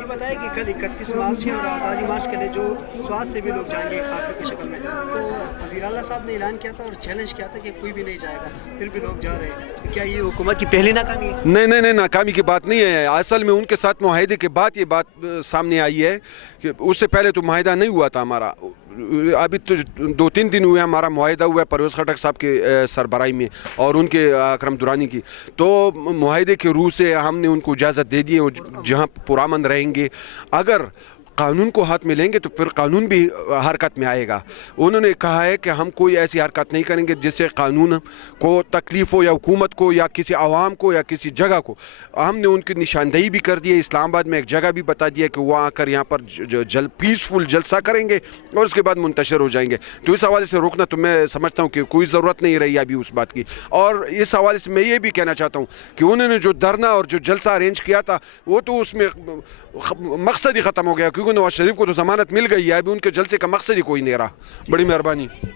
یہ بتائیں کہ کل 31 مارچ ہے اور آزادی مارچ کے لیے جو سوات سے بھی لوگ جائیں گے قافلے کی شکل میں، تو وزیر اعلیٰ صاحب نے اعلان کیا تھا اور چیلنج کیا تھا کہ کوئی بھی نہیں جائے گا، پھر بھی لوگ جا رہے ہیں، تو کیا یہ حکومت کی پہلی ناکامی ہے؟ نہیں نہیں نہیں، ناکامی کی بات نہیں ہے. اصل میں ان کے ساتھ معاہدے کے بعد یہ بات سامنے آئی ہے کہ اس سے پہلے تو معاہدہ نہیں ہوا تھا ہمارا. ابھی تو 2-3 دن ہوئے ہمارا معاہدہ ہوا ہے پرویز خٹک صاحب کے سربراہی میں اور ان کے اکرم دورانی کی. تو معاہدے کے روح سے ہم نے ان کو اجازت دے دی ہے جہاں پرامن رہیں گے. اگر قانون کو ہاتھ میں لیں گے تو پھر قانون بھی حرکت میں آئے گا. انہوں نے کہا ہے کہ ہم کوئی ایسی حرکت نہیں کریں گے جس سے قانون کو تکلیف ہو یا حکومت کو یا کسی عوام کو یا کسی جگہ کو. ہم نے ان کی نشاندہی بھی کر دی ہے. اسلام آباد میں ایک جگہ بھی بتا دیا کہ وہ آ کر یہاں پر پیسفل جلسہ کریں گے اور اس کے بعد منتشر ہو جائیں گے. تو اس حوالے سے روکنا تو میں سمجھتا ہوں کہ کوئی ضرورت نہیں رہی ابھی اس بات کی. اور اس حوالے سے میں یہ بھی کہنا چاہتا ہوں کہ انہوں نے جو دھرنا اور جو جلسہ ارینج کیا تھا وہ تو اس میں مقصد ہی ختم ہو گیا، کیونکہ نواز شریف کو تو ضمانت مل گئی ہے. ابھی ان کے جلسے کا مقصد ہی کوئی نہیں رہا. بڑی مہربانی.